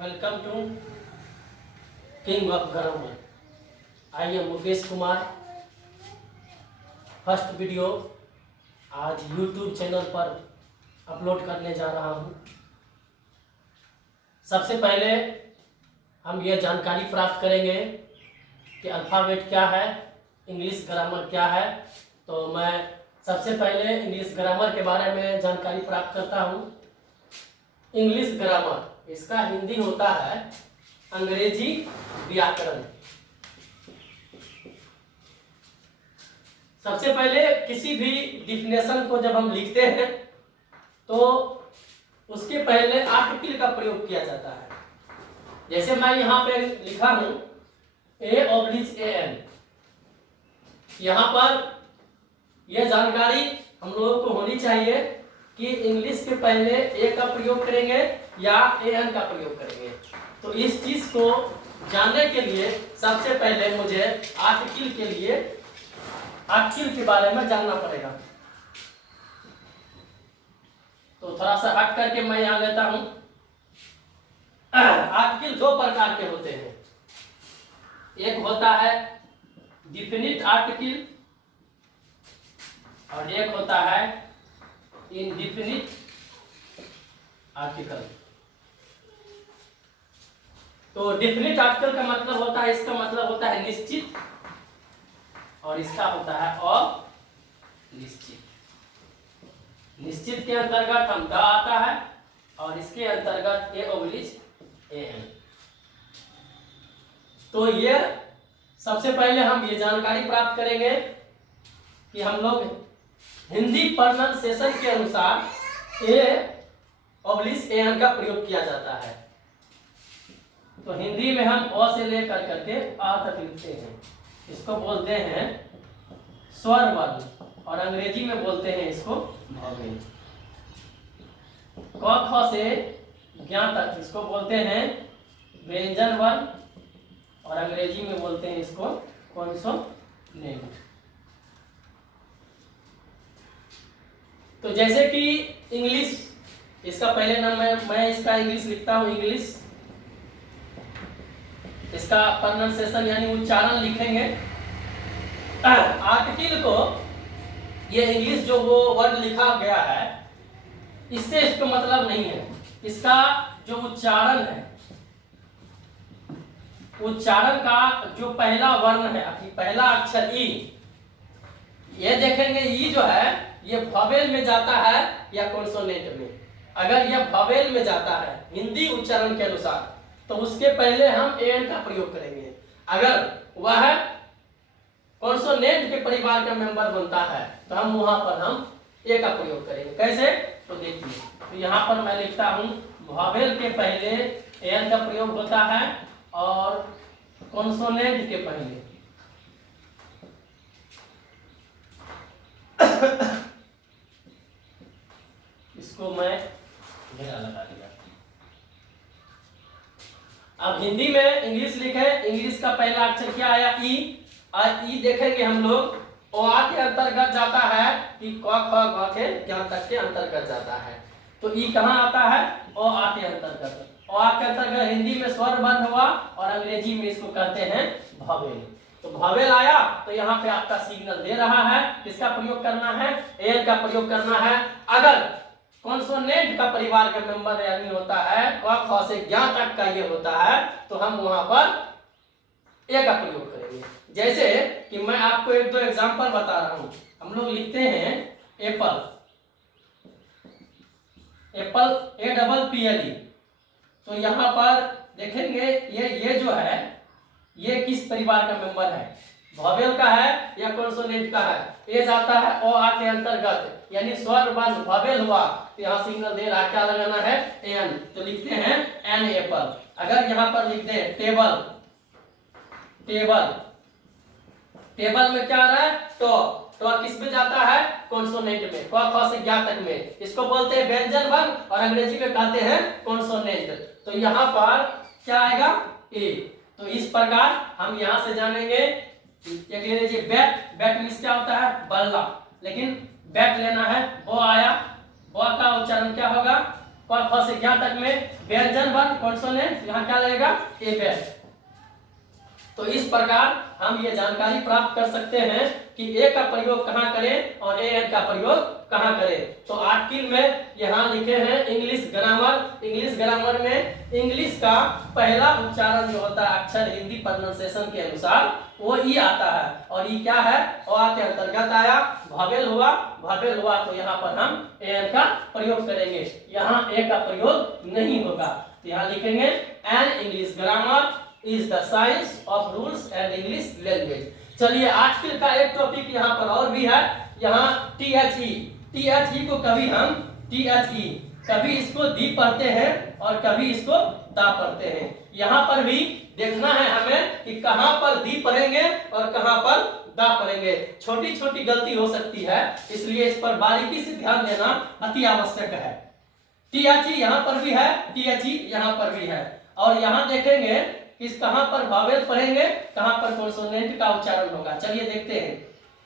Welcome to king of grammar. I am Mukesh Kumar. First video आज YouTube channel पर upload करने जा रहा हूँ। सबसे पहले हम यह जानकारी प्राप्त करेंगे कि अल्फ़ाबेट क्या है, इंग्लिश ग्रामर क्या है। तो मैं सबसे पहले इंग्लिश ग्रामर के बारे में जानकारी प्राप्त करता हूँ। इंग्लिश ग्रामर इसका हिंदी होता है अंग्रेजी व्याकरण। सबसे पहले किसी भी डिफिनेशन को जब हम लिखते हैं तो उसके पहले आर्टिकल का प्रयोग किया जाता है। जैसे मैं यहाँ पे लिखा हूं A/AN। यहाँ पर यह जानकारी हम लोगों को होनी चाहिए कि इंग्लिश के पहले ए का प्रयोग करेंगे या AN का प्रयोग करेंगे। तो इस चीज को जानने के लिए सबसे पहले मुझे आर्टिकल के बारे में जानना पड़ेगा। तो थोड़ा सा हट करके मैं यहाँ लेता हूं। आर्टिकल दो प्रकार के होते हैं। एक होता है डिफिनिट आर्टिकल और एक होता है इनडिफिनिट आर्टिकल। तो डिफिनिट आर्टिकल का मतलब होता है, इसका मतलब होता है निश्चित, और इसका होता है अनिश्चित। निश्चित के अंतर्गत हम द आता है और इसके अंतर्गत A/AN। तो ये सबसे पहले हम ये जानकारी प्राप्त करेंगे कि हम लोग हिंदी प्रोनाउंसिएशन के अनुसार A/AN का प्रयोग किया जाता है। तो हिंदी में हम अ से लेकर करके आ तक लिखते हैं, इसको बोलते हैं स्वर वर्ण, और अंग्रेजी में बोलते हैं इसको वॉवेल। क ख से ज्ञ तक इसको बोलते हैं व्यंजन वर्ण, और अंग्रेजी में बोलते हैं इसको कॉन्सोनेंट। तो जैसे कि इंग्लिश, इसका पहले नाम मैं इसका इंग्लिश लिखता हूं। इंग्लिश इसका प्रोनाउंसिएशन यानी उच्चारण लिखेंगे। आर्टिकल को ये इंग्लिश जो वो वर्ड लिखा गया है इससे इसको मतलब नहीं है। इसका जो उच्चारण है, उच्चारण का जो पहला वर्ण है, पहला अक्षर ई, ये देखेंगे ई जो है ये वॉवेल में जाता है या कॉन्सोनेंट में। अगर यह वॉवेल में जाता है हिंदी उच्चारण के अनुसार तो उसके पहले हम AN का प्रयोग करेंगे। अगर वह कॉन्सोनेंट के परिवार का मेंबर बनता है तो हम वहां पर हम ए का प्रयोग करेंगे। कैसे? तो देखिए, तो यहाँ पर मैं लिखता हूं वॉवेल के पहले AN का प्रयोग होता है और कॉन्सोनेंट के पहले इसको मैं घेरा लगा दिया। अब हिंदी में इंग्लिश लिखे, इंग्लिश का पहला अक्षर क्या आया? ई। और ई देखेंगे हम लोग आ के अंतर्गत जाता है कि क ख ग के ज्ञ तक के अंतर्गत जाता है। तो ई कहाँ आता है? आ के अंतर्गत। आ के अंतर्गत हिंदी में स्वर वर्ण हुआ और अंग्रेजी में इसको कहते हैं वॉवेल। तो वॉवेल आया तो यहाँ पे आपका सिग्नल दे रहा है किसका प्रयोग करना है? AN का प्रयोग करना है। अगर कॉन्सोनेंट का परिवार का मेंबर यानी होता है क ख से ज्ञ तक का ये होता है तो हम वहां पर ए का प्रयोग करेंगे। जैसे कि मैं आपको एक दो एग्जांपल बता रहा हूं। हम लोग लिखते हैं एप्पल, एप्पल APPLE। तो यहाँ पर देखेंगे ये जो है ये किस परिवार का मेंबर है? वॉवेल का है या कॉन्सोनेंट का है? ए जाता है आ के अंतर्गत यानी स्वर वर्ण वॉवेल हुआ तो यहाँ सिग्नल दे रहा है क्या लगाना है? AN। तो लिखते हैं एन एप्पल। अगर यहाँ पर लिख दें टेबल, टेबल, टेबल में क्या आ रहा है? तो किस में जाता है? कॉन्सोनेंट में, क ख से ज्ञ तक में। इसको बोलते हैं व्यंजन वर्ण और अंग्रेजी में कहते हैं कॉन्सोनेंट। तो यहाँ पर क्या आएगा? ए। तो इस प्रकार हम यहाँ से जानेंगे। एक ले लीजिए बैट, बैट मीन्स क्या होता है? बल्ला, लेकिन बैट लेना है, वो आया, वो का उच्चारण क्या होगा? क ख से ज्ञ तक में व्यंजन वर्ण कॉन्सोनेंट, यहाँ क्या लगेगा ए बैच। तो इस प्रकार हम ये जानकारी प्राप्त कर सकते हैं कि ए का प्रयोग कहाँ करें और ए एन का प्रयोग कहाँ करें। तो आर्टिकल में यहाँ लिखे हैं इंग्लिश ग्रामर। इंग्लिश ग्रामर में इंग्लिश का पहला उच्चारण जो होता है अक्षर हिंदी प्रोनाउंसिएशन के अनुसार वो ई आता है, और ई क्या है अ के अंतर्गत आया, वॉवेल हुआ, वॉवेल हुआ तो यहाँ पर हम ए एन का प्रयोग करेंगे, यहाँ ए का प्रयोग नहीं होगा। तो यहाँ लिखेंगे an English grammar is the science of rules and English language. चलिए आजकल का एक टॉपिक यहाँ पर और भी है, यहाँ THE को कभी हम THE कभी इसको दी पढ़ते हैं और कभी इसको दा पढ़ते हैं। यहाँ पर भी देखना है हमें कि कहाँ पर दी पढ़ेंगे और कहाँ पर दा पढ़ेंगे। छोटी छोटी गलती हो सकती है, इसलिए इस पर बारीकी से ध्यान देना अति आवश्यक है। THE यहाँ पर भी है, THE यहाँ पर भी है, और यहाँ देखेंगे किस कहां पर वॉवेल पढ़ेंगे, कहां पर कॉन्सोनेंट का उच्चारण होगा। चलिए देखते हैं।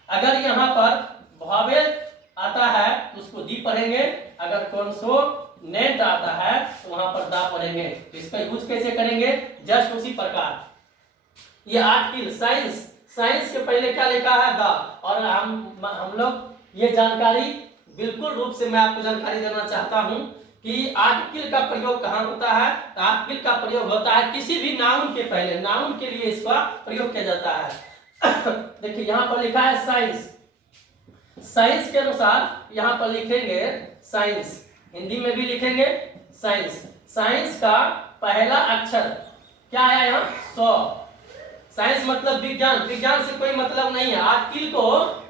अगर यहाँ पर वॉवेल आता है तो उसको दी पढ़ेंगे, अगर कॉन्सोनेंट आता है तो वहां पर दा पढ़ेंगे। तो इसका यूज कैसे करेंगे, जस्ट उसी प्रकार। ये आर्टिकल साइंस के पहले क्या लिखा है दा, और हम लोग ये जानकारी बिल्कुल रूप से मैं आपको जानकारी देना चाहता हूं कि आर्टिकल का प्रयोग कहाँ होता है। आर्टिकल का प्रयोग होता है किसी भी नाउन के पहले, नाउन के लिए इसका प्रयोग किया जाता है। देखिए यहाँ पर लिखा है साइंस, साइंस के अनुसार यहाँ पर लिखेंगे साइंस, हिंदी में भी लिखेंगे साइंस। साइंस का पहला अक्षर क्या है यहाँ सौ। साइंस मतलब विज्ञान, विज्ञान से कोई मतलब नहीं है। आर्टिकल को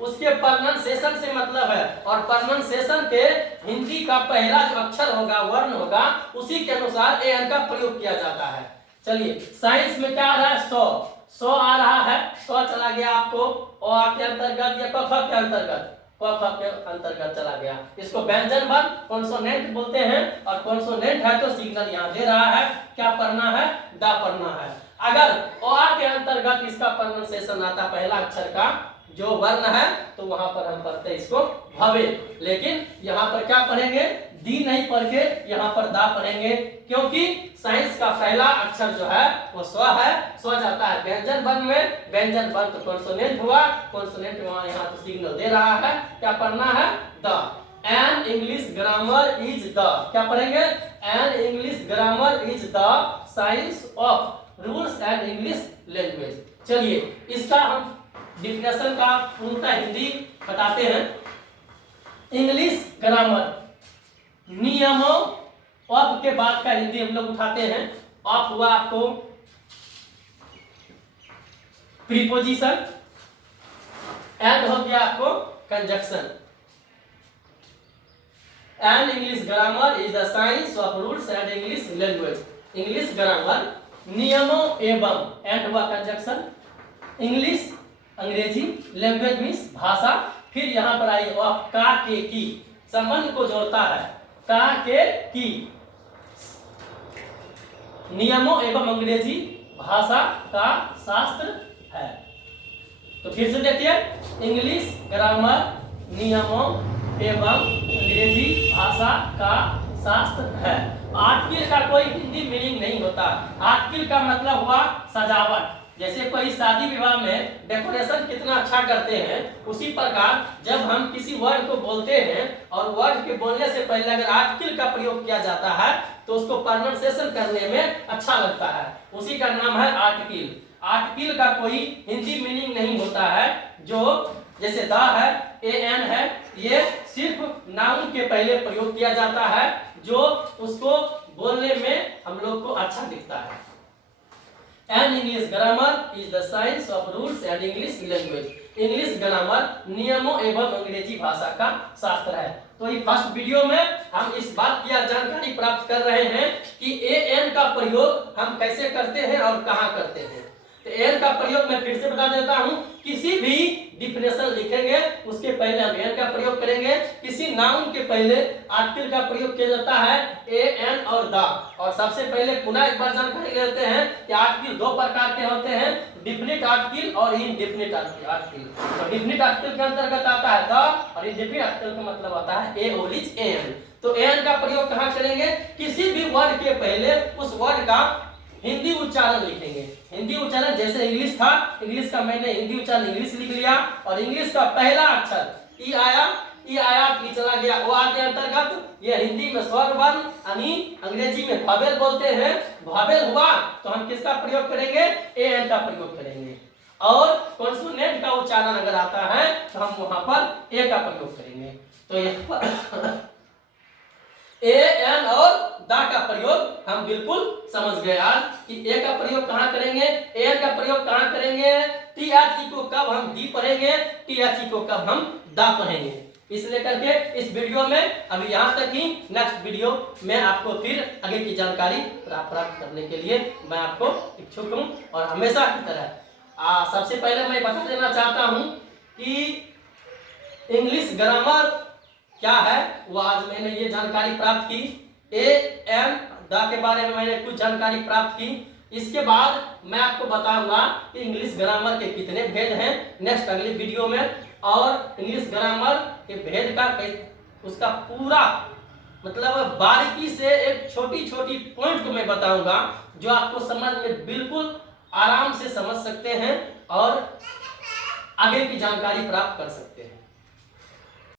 उसके प्रोनाउंसिएशन से मतलब है, और प्रोनाउंसिएशन के हिंदी का पहला जो अक्षर होगा, वर्ण होगा, उसी के अनुसार ए एन का प्रयोग किया जाता है। चलिए साइंस में क्या आ रहा है सौ आ रहा है, सौ चला गया आपको अ के अंतर्गत या क ख के अंतर्गत, क ख के अंतर्गत चला गया। इसको व्यंजन वर्ण कॉन्सोनेंट बोलते हैं, और कॉन्सोनेंट है तो सिग्नल यहाँ दे रहा है, क्या पढ़ना है दा पढ़ना है। अगर अ के अंतर्गत इसका प्रोनाउंसिएशन आता पहला अक्षर का जो वर्ण है तो वहां पर हम पढ़ते हैं इसको वॉवेल, लेकिन यहाँ पर क्या पढ़ेंगे दी नहीं पढ़ के यहाँ पर दा पढ़ेंगे, क्योंकि साइंस का पहला अक्षर जो है वो स्व है, स्व जाता है व्यंजन वर्ण में, व्यंजन वर्ण तो कॉन्सोनेंट हुआ, कॉन्सोनेंट वहां यहाँ तो सिग्नल दे रहा है, क्या पढ़ना है the. An English grammar is the, क्या पढ़ेंगे an English grammar is the science of rules and English language. चलिए इसका हम डिफिनेशन का पूर्णतः हिंदी बताते हैं। इंग्लिश ग्रामर नियमों, ऑफ के बाद का हिंदी हम लोग उठाते हैं। ऑफ हुआ आपको प्रीपोजिशन, एंड हो गया आपको conjunction. An English grammar is the science of rules and English language. English grammar नियमों एवं, एंड हुआ कंजक्शन, इंग्लिश अंग्रेजी, लैंग्वेज मीन्स भाषा, फिर यहाँ पर आई ऑफ का के की, संबंध को जोड़ता है, का के की, नियमों एवं अंग्रेजी भाषा का शास्त्र है। तो फिर से देखिए इंग्लिश ग्रामर नियमों एवं अंग्रेजी भाषा का शास्त्र है। आर्टिकल का कोई हिंदी मीनिंग नहीं होता। आर्टिकल का मतलब हुआ सजावट, जैसे कोई शादी विवाह में डेकोरेशन कितना अच्छा करते हैं, उसी प्रकार जब हम किसी वर्ड को बोलते हैं और वर्ड के बोलने से पहले अगर आर्टिकल का प्रयोग किया जाता है तो उसको प्रोनाउंसिएशन करने में अच्छा लगता है, उसी का नाम है आर्टिकल। आर्टिकल का कोई हिंदी मीनिंग नहीं होता है, जो जैसे द है, ए एन है, ये सिर्फ नाउन के पहले प्रयोग किया जाता है, जो उसको बोलने में हम लोग को अच्छा दिखता है। An English grammar is the science of rules and English language. English grammar नियमों एवं अंग्रेजी भाषा का शास्त्र है। तो इस फर्स्ट वीडियो में हम इस बात की जानकारी प्राप्त कर रहे हैं कि ए एन का प्रयोग हम कैसे करते हैं और कहाँ करते हैं। तो एन का प्रयोग मैं फिर से बता देता हूं, किसी भी डिफिनेशन लिखेंगे उसके पहले हम एन का प्रयोग करेंगे। किसी नाउन के पहले आर्टिकल का प्रयोग किया जाता है, ए एन और द। और सबसे पहले पुनः एक बार जानकारी लेते हैं कि आर्टिकल दो प्रकार के होते हैं, डिफिनिट आर्टिकल और इनडिफिनिट आर्टिकल। तो डिफिनिट आर्टिकल के अंतर्गत आता है द, और इनडिफिनिट आर्टिकल का मतलब आता है ए ओरिज एन। तो एन का प्रयोग कहाँ करेंगे? किसी भी वर्ड के पहले उस वर्ड का हिंदी उच्चारण लिखेंगे। हिंदी उच्चारण जैसे इंग्लिश था, इंग्लिश का मैंने हिंदी उच्चारण इंग्लिश लिख लिया और इंग्लिश का पहला अक्षर ई आया, ई आया ई चला गया, वो आते अंतर्गत ये हिंदी में स्वर वर्ण यानी अंग्रेजी में वॉवेल बोलते हैं, वॉवेल हुआ तो हम किसका प्रयोग करेंगे? ए एन का प्रयोग करेंगे। और कॉन्सोनेंट का उच्चारण अगर आता है तो हम वहां पर ए का प्रयोग करेंगे। तो यहाँ पर ए एन और दा का प्रयोग हम बिल्कुल समझ गए आज कि ए का प्रयोग कहां करेंगे, ए एन का प्रयोग कहां करेंगे, टी एच ई को कब हम डी पढ़ेंगे, टी एच ई को कब हम दा पढ़ेंगे। इसलिए करके इस वीडियो में अभी यहाँ तक ही, नेक्स्ट वीडियो में आपको फिर आगे की जानकारी प्राप्त करने के लिए मैं आपको इच्छुक हूँ। और हमेशा की तरह सबसे पहले मैं बता देना चाहता हूँ कि इंग्लिश ग्रामर क्या है, वो आज मैंने ये जानकारी प्राप्त की। ए एन द के बारे में मैंने कुछ जानकारी प्राप्त की। इसके बाद मैं आपको बताऊंगा कि इंग्लिश ग्रामर के कितने भेद हैं नेक्स्ट अगली वीडियो में, और इंग्लिश ग्रामर के भेद का उसका पूरा मतलब बारीकी से एक छोटी छोटी पॉइंट को मैं बताऊंगा जो आपको समझ में बिल्कुल आराम से समझ सकते हैं और आगे की जानकारी प्राप्त कर सकते हैं।